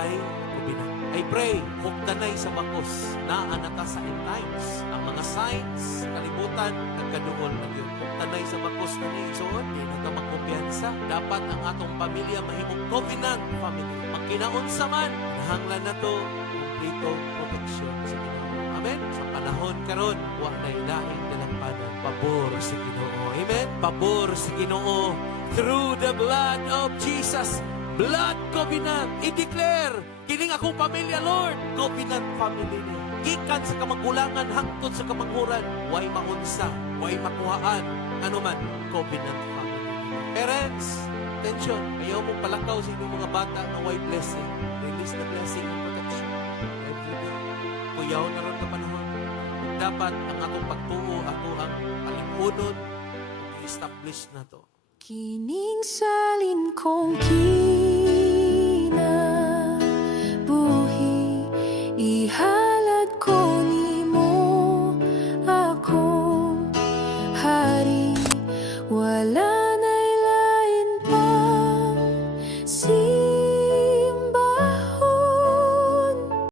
kay kubinan. I pray, huktanay sa bakos na anata sa end times. Ang mga signs, kalibutan, nagkaduol na yun. Huktanay sa bakos na ni Isoon, di na ka magkumpiyansa. Dapat ang atong pamilya mahimong covenant family. Magkinaon sa man, nahanglan na to, kumplito protection sa Ginoo. Amen? Sa panahon karon, wa na ilahing dalampanan. Pabor sa Ginoo. Amen? Pabor sa Ginoo. Through the blood of Jesus, blood covenant, i-declare, kining akong pamilya, Lord, covenant family ni. Gikan sa kamagulangan, hangtod sa kamanghuran, way maunsa, way makuhaan, ano man, covenant family. Parents, attention, ayaw mong palakaw sa inyong mga bata na way blessing. Release the blessing and protection every day. Kuyaw na ron na panahon. Dapat ang atong pagtuo, ato ang palinunod, i-establish na to. Kining salin kong kinabuhi, ihalad ko nimo akong hari, wala